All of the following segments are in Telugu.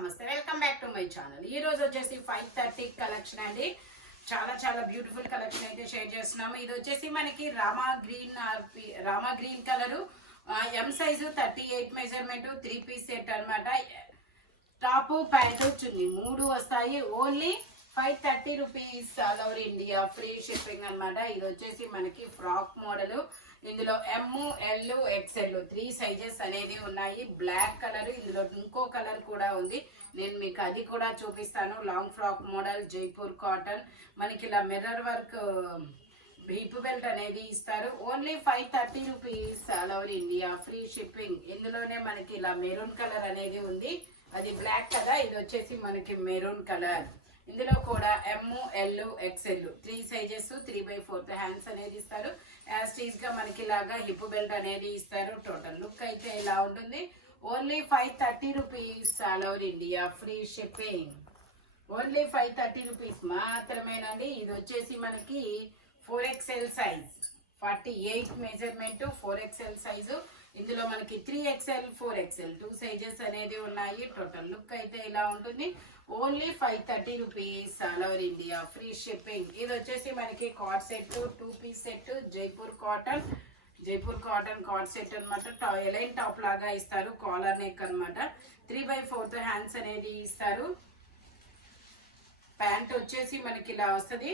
నమస్తే, welcome back to my channel. ఈ రోజు వచ్చేసి 5:30 కలెక్షన్ అండి. చాలా బ్యూటిఫుల్ కలెక్షన్ అయితే షేర్ చేస్తున్నాము. ఇది వచ్చేసి మనకి రామా green colour, M size 38 measurement 3 piece set అనమాట. టాప్ ప్యాంటు చున్నీ 3 వస్తాయి. Only 530 rupees all over India, free shipping అనమాట. ఇది వచ్చేసి మనకి ఫ్రాక్ మోడల్. ఇందులో ఎమ్, ఎల్, ఎక్స్ఎల్ 3 సైజెస్ అనేది ఉన్నాయి. బ్లాక్ కలర్, ఇందులో ఇంకో కలర్ కూడా ఉంది. నేను మీకు అది కూడా చూపిస్తాను. Long frock model, Jaipur cotton. మనకి ఇలా మిర్రర్ వర్క్ హిప్ బెల్ట్ అనేది ఇస్తారు. Only 530 rupees all over India, free shipping. ఇందులోనే మనకి ఇలా మెరూన్ కలర్ అనేది ఉంది. అది బ్లాక్ కదా, ఇది వచ్చేసి మనకి మెరూన్ కలర్. ఇందులో కూడా ఎమ్, ఎల్, ఎక్స్ఎల్ 3 సైజెస్, 3/4 హ్యాండ్స్ అనేది ఇస్తారు. యాస్టీజ్ గా మనకి ఇలాగా హిప్ బెల్ట్ అనేది ఇస్తారు. టోటల్ లుక్ అయితే ఇలా ఉంటుంది. Only 530 rupees all over India, free shipping. Only 530 rupees మాత్రమేనండి. ఇది వచ్చేసి మనకి 4XL size, 48 measurement 4XL size. ఇందులో మనకి 3XL, 4XL 2 సైజెస్ అనేది ఉన్నాయి. టోటల్ లుక్ అయితే ఇలా ఉంటుంది. Only 530 rupees all over India, free shipping. ఇది వచ్చేసి మనకి cord set, 2 piece set, Jaipur cotton cord set అనమాట. ఎలైన్ టాప్ లాగా ఇస్తారు. కాలర్ నెక్ అనమాట. 3/4 హ్యాండ్స్ అనేది ఇస్తారు. ప్యాంట్ వచ్చేసి మనకి ఇలా వస్తుంది.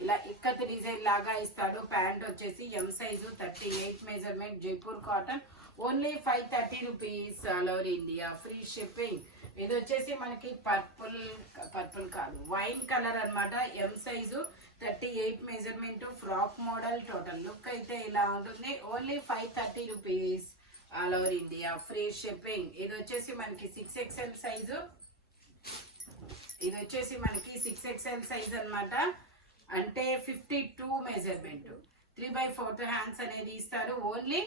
ఇలా ఇక్కత్ డిజైన్ లాగా ఇస్తాడు. ప్యాంట్ వచ్చేసి ఎం size 38 measurement, Jaipur cotton. Only 530 rupees all over India, free shipping. ఇది వచ్చేసి మనకి పర్పుల్ కాదు, వైన్ కలర్ అనమాట. M size 38 measurement, frock model. Total look అయితే ఇలా ఉంటుంది. Only 530 rupees all over India, free shipping. ఇది వచ్చేసి మనకి 6XL సైజు. ఇది వచ్చేసి మనకి 6XL సైజ్ అనమాట. అంటే 52 మెజర్మెంట్, 3/4 హ్యాండ్స్ అనేది ఇస్తారు. Only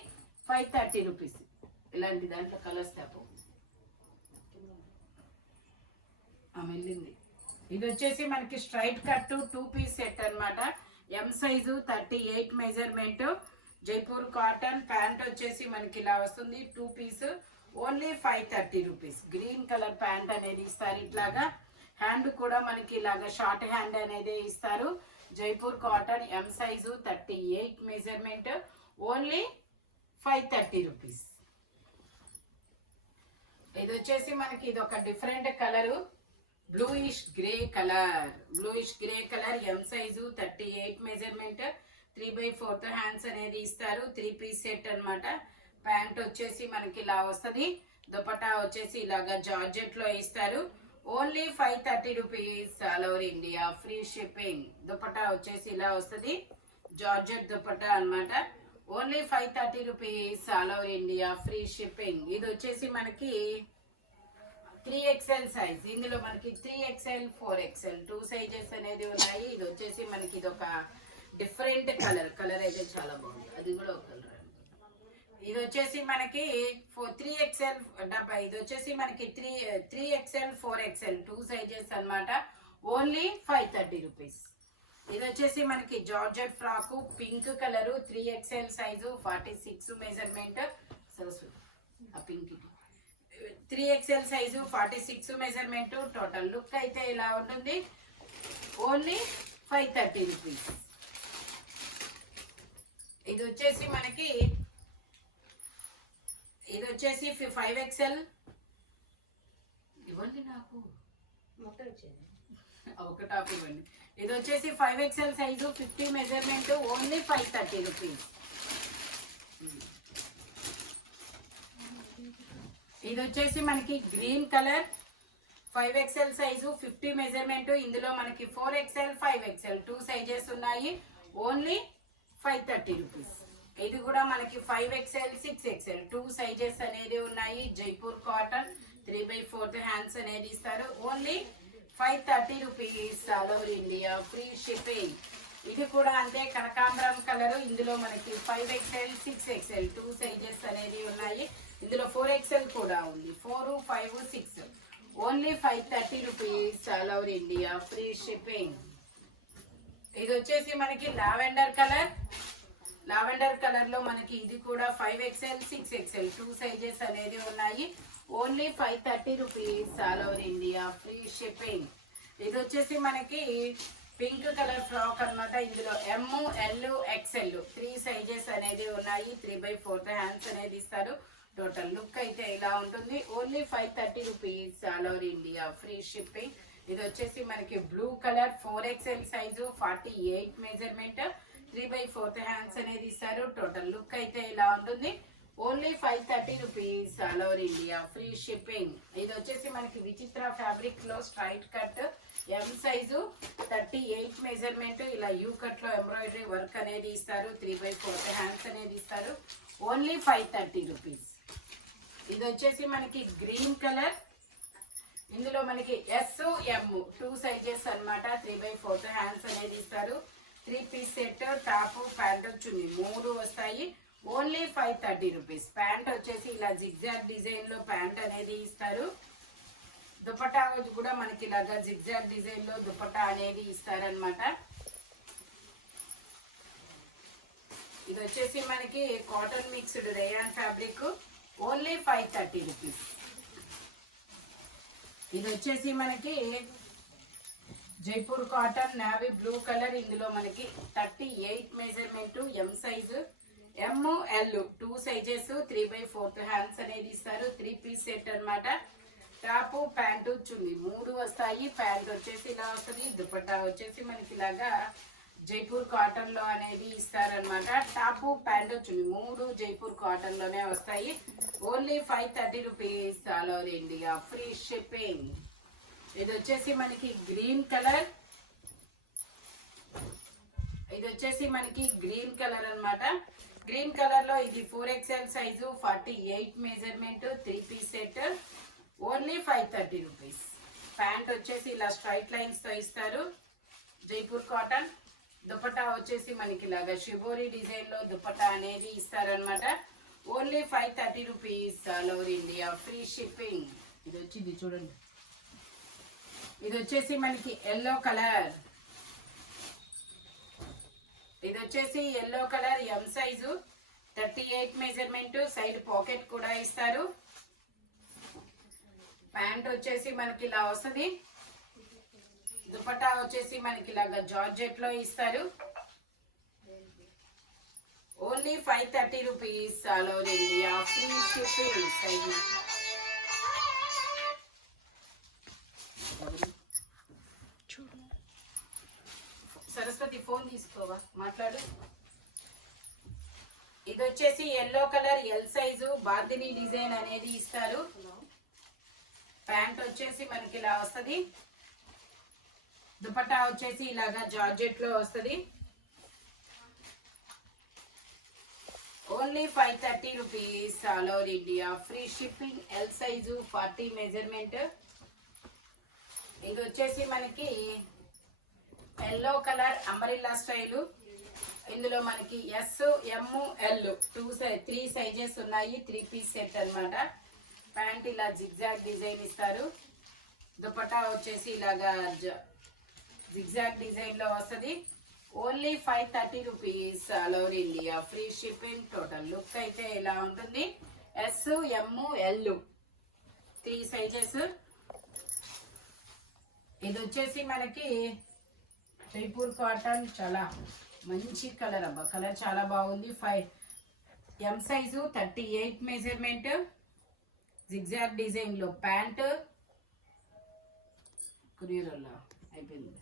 530 rupees. ఇలాంటి దాంట్లో కలర్స్ తప్పు వెళ్ళింది. ఇది వచ్చేసి మనకి స్ట్రైట్ కట్ 2 పీస్ సెట్ అనమాట. M size 38 measurement, Jaipur cotton. Pant వచ్చేసి మనకి ఇలా వస్తుంది, 2 piece. Only 530 rupees. Green colour pant అనేది ఇస్తారు. ఇట్లాగా హ్యాండ్ కూడా మనకి ఇలాగా షార్ట్ హ్యాండ్ అనేది ఇస్తారు. జైపూర్ కాటన్, ఎం సైజు 38 మెజర్మెంట్. Only 530 rupees. ఇది వచ్చేసి మనకి ఇది ఒక different colour, bluish grey colour. ఎం సైజు 38 మెజర్మెంట్, 3/4 హ్యాండ్స్ అనేది ఇస్తారు. 3 పీస్ సెట్ అనమాట. ప్యాంట్ వచ్చేసి మనకి ఇలా వస్తుంది. దుపట్టా వచ్చేసి ఇలాగా జార్జెట్ లో ఇస్తారు. Only 530 rupees all over India, free shipping. Dupatta వచ్చేసి ఇలా వస్తుంది, జార్జెట్ దుపట్టా అనమాట. Only 530 rupees all over India, free shipping. ఇది వచ్చేసి మనకి 3XL సైజ్. ఇందులో మనకి 3XL, 4XL 2 సైజెస్ అనేది ఉన్నాయి. ఇది వచ్చేసి మనకి ఇది ఒక డిఫరెంట్ కలర్ అయితే చాలా బాగుంది. అది కూడా ఒక కలర్. ఇది వచ్చేసి మనకి 3XL డబ్బా. ఇది వచ్చేసి మనకి 3XL, 4XL 2 సైజెస్ అనమాట. Only 530 rupees. ఇది వచ్చేసి మనకి georgette frock, pink colour, 3XL size, 46 measurement. ఆ pink 3XL size, 46 measurement. Total look అయితే ఇలా ఉంటుంది. Only 530 rupees. ఇది వచ్చేసి మనకి 5XL. ఇవ్వండి నాకు ఒక టాప్ ఇవ్వండి. ఇది వచ్చేసి 5XL size, 50 measurement. Only 530 rupees. ఇది వచ్చేసి మనకి green colour, 5XL size, 50 measurement. ఇందులో మనకి 4XL, 5XL 2 సైజెస్ ఉన్నాయి. Only 530 rupees. ఇది కూడా మనకి 5XL, 6XL 2 సైజెస్ అనేది ఉన్నాయి. జైపూర్ కాటన్, 3/4 హ్యాండ్స్ అనేది ఇస్తారు. Only 530 rupees all over India, free shipping. ఇది కూడా అంతే, కనకాంబరం కలరు. ఇందులో మనకి 5XL, 6XL 2 సైజెస్ అనేది ఉన్నాయి. ఇందులో 4XL కూడా ఉంది. 4, 5, 6. Only 530 rupees all over India, free shipping. ఇది వచ్చేసి మనకి లావెండర్ కలర్ లో మనకి ఇది కూడా 5XL, 6XL 2 సైజెస్ అనేది ఉన్నాయి. Only 530 rupees all over India, free shipping. ఇది వచ్చేసి మనకి పింక్ కలర్ ఫ్రాక్ అనమాట. ఇందులో ఎమ్, ఎల్, ఎక్స్ఎల్ 3 సైజెస్ అనేది ఉన్నాయి. 3/4 హ్యాండ్స్ అనేది ఇస్తారు. టోటల్ లుక్ అయితే ఇలా ఉంటుంది. Only 530 rupees all over India, free shipping. ఇది వచ్చేసి మనకి blue colour 4XL size, 48 measurement, 3/4 hands అనేది ఇస్తారు. టోటల్ లుక్ అయితే ఇలా ఉంటుంది. Only 530 rupees all over India, free shipping. ఇది వచ్చేసి మనకి విచిత్ర ఫ్యాబ్రిక్ లో స్ట్రైట్ కట్, ఎం సైజు, 38 మెజర్మెంట్. ఇలా యూ కట్ లో ఎంబ్రాయిడరీ వర్క్ అనేది ఇస్తారు. 3/4 హ్యాండ్స్ అనేది ఇస్తారు. Only 530 rupees. ఇది వచ్చేసి మనకి గ్రీన్ కలర్. ఇందులో మనకి ఎస్, ఎం 2 సైజెస్ అనమాట. 3/4 హ్యాండ్స్ అనేది ఇస్తారు. 3 పీస్ సెట్, టాప్, ప్యాంట్, చున్నీ 3 వస్తాయి. Only 530 rupees. ప్యాంట్ వచ్చేసి ఇలా జిగ్జాగ్ డిజైన్ లో ప్యాంట్ అనేది ఇస్తారు. దుపట్టా కూడా మనకి ఇలాగా జిగ్జాగ్ డిజైన్ లో దుపట్టా అనేది ఇస్తారనమాట. ఇది వచ్చేసి మనకి cotton mixed rayon fabric. Only 530 rupees. ఇది వచ్చేసి మనకి Jaipur cotton navy blue colour. ఇందులో మనకి 38 మెజర్మెంట్, ఎం సైజు, ఎమ్, ఎల్ 2 సైజెస్, 3/4 హ్యాండ్స్ అనేది ఇస్తారు. 3 పీస్ సెట్ అనమాట. టాప్, ప్యాంటు, చున్నీ 3 వస్తాయి. ప్యాంట్ వచ్చేసి ఇలా వస్తుంది. దుపట్టా వచ్చేసి మనకి ఇలాగా జైపూర్ కాటన్ లో అనేది ఇస్తారనమాట. టాప్, ప్యాంటు, చున్నీ 3 జైపూర్ కాటన్ లోనే వస్తాయి. Only 530 rupees all over India, free shipping. ఇది వచ్చేసి మనకి గ్రీన్ కలర్. ఇది వచ్చేసి మనకి గ్రీన్ కలర్ అనమాట. గ్రీన్ కలర్ లో ఇది 4XL size, 48 measurement, 3 piece set. Only 530 rupees. Pant వచ్చేసి ఇలా స్ట్రైట్ లైన్స్ తో ఇస్తారు. జైపూర్ కాటన్. దుపట్టా వచ్చేసి మనకి ఇలాగా షిబోరి డిజైన్ లో దుపట్టా అనేది ఇస్తారనమాట. Only 530 rupees all over India, free shipping. ఇది వచ్చింది చూడండి. ఇది వచ్చేసి మనకి ఎల్లో కలర్. ఇది వచ్చేసి ఎల్లో కలర్, ఎం సైజు, 38 మెజర్మెంట్. సైడ్ పాకెట్ కూడా ఇస్తారు. ప్యాంట్ వచ్చేసి మనకి ఇలా వస్తుంది. దుపట్టా వచ్చేసి మనకి ఇలాగా జార్జెట్ లో ఇస్తారు. Only 530 rupees all over India, free shipping. Saraswati phone తీసుకోవా, మాట్లాడు. ఇది వచ్చేసి yellow colour, L size, bandhani design అనేది ఇస్తారు. ప్యాంట్ వచ్చేసి మనకి ఇలా వస్తుంది. దుపట్టా వచ్చేసి ఇలాగా జార్జెట్ లో వస్తుంది. Only 530 rupees all over India, free shipping. L size, 40 measurement. ఇది వచ్చేసి మనకి ఎల్లో కలర్ అంబరిల్లా స్టైలు. ఇందులో మనకి ఎస్, ఎమ్, ఎల్ 3 సైజెస్ ఉన్నాయి. 3 పీస్ సెట్ అనమాట. ప్యాంట్ ఇలా జిగ్జాగ్ డిజైన్ ఇస్తారు. దుపట్టా వచ్చేసి ఇలాగా జిగ్జాగ్ డిజైన్ లో వస్తుంది. Only 530 rupees all over India, free shipping. Total look అయితే ఇలా ఉంటుంది. ఎస్, ఎమ్, ఎల్ 3 సైజెస్. ఇది వచ్చేసి మనకి జైపూర్ కాటన్. చాలా మంచి కలర్ అబ్బా, కలర్ చాలా బాగుంది. 5 ఎం సైజు, 38 మెజర్మెంట్. జిగ్జాగ్ డిజైన్ లో ప్యాంట్. కురియర్లో అయిపోయింది.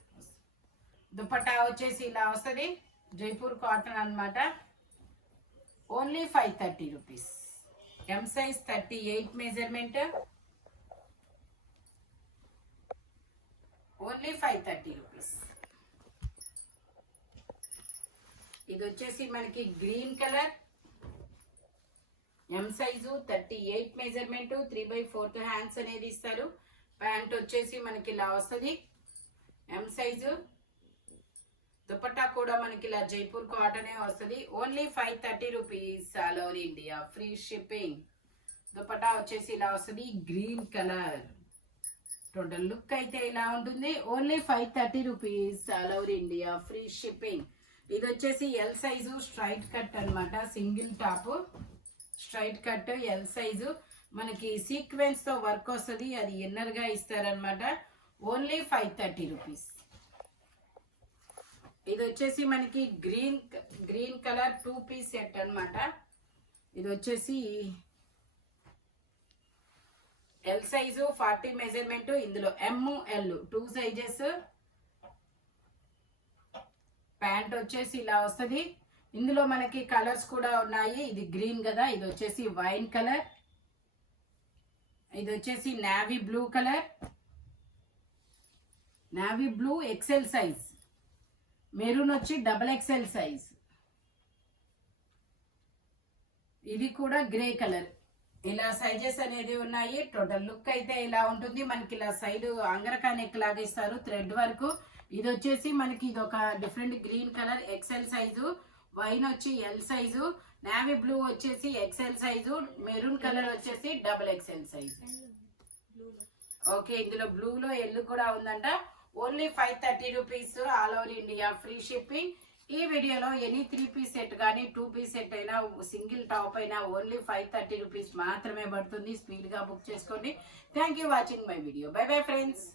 దుపట్టా వచ్చేసి ఇలా వస్తుంది. జైపూర్ కాటన్ అనమాట. Only 530 rupees. M size, 38 measurement. Only 530 rupees. ఇది వచ్చేసి మనకి గ్రీన్ కలర్, ఎం సైజు, 38 మెజర్మెంట్, 3/4 హ్యాండ్స్ అనేది ఇస్తారు. ప్యాంట్ వచ్చేసి మనకి ఇలా వస్తుంది. M size. దుపట్టా కూడా మనకి ఇలా జైపూర్ కాటనే వస్తుంది. Only 530 rupees all over India, free shipping. Dupatta వచ్చేసి ఇలా వస్తుంది. Green colour. టోటల్ లుక్ అయితే ఇలా ఉంటుంది. Only 530 rupees all over India, free shipping. ఇది వచ్చేసి ఎల్ సైజు, స్ట్రైట్ కట్ అనమాట. Single top straight cut, L size, మనకి సీక్వెన్స్ తో వర్క్ వస్తుంది, అది ఇన్నర్ గా ఇస్తారనమాట. Only 530 rupees. ఇది వచ్చేసి మనకి గ్రీన్ కలర్ 2 పీస్ సెట్ అన్నమాట. ఇది వచ్చేసి ఎల్ సైజు 40 మెజర్మెంట్, ఇందులో ML 2 సైజెస్. ప్యాంట్ వచ్చేసి ఇలా వస్తుంది. ఇందులో మనకి కలర్స్ కూడా ఉన్నాయి. ఇది గ్రీన్ కదా, ఇది వచ్చేసి వైన్ కలర్, ఇది వచ్చేసి navy blue colour, navy blue XL size, maroon వచ్చి XXL సైజ్, ఇది కూడా గ్రే కలర్. ఇలా సైజెస్ అనేది ఉన్నాయి. టోటల్ లుక్ అయితే ఇలా ఉంటుంది. మనకి ఇలా సైడ్ అంగరకా నెక్ లాగా ఇస్తారు థ్రెడ్ వరకు. ఇది వచ్చేసి మనకి ఇది ఒక different green colour XL size, wine వచ్చి L సైజు, నావీ బ్లూ వచ్చేసి XL సైజు, మెరూన్ కలర్ వచ్చేసి XXL సైజు. ఓకే, ఇందులో బ్లూలో ఎల్లు కూడా ఉందంట. Only 530 rupees, all over India free shipping. ఈ వీడియోలో ఎనీ 3 పీస్ సెట్ కానీ 2 పీస్ సెట్ అయినా సింగిల్ టాప్ అయినా ఓన్లీ 530 రూపీస్ మాత్రమే పడుతుంది. స్పీడ్గా బుక్ చేసుకోండి. Thank you watching my video. By bye friends.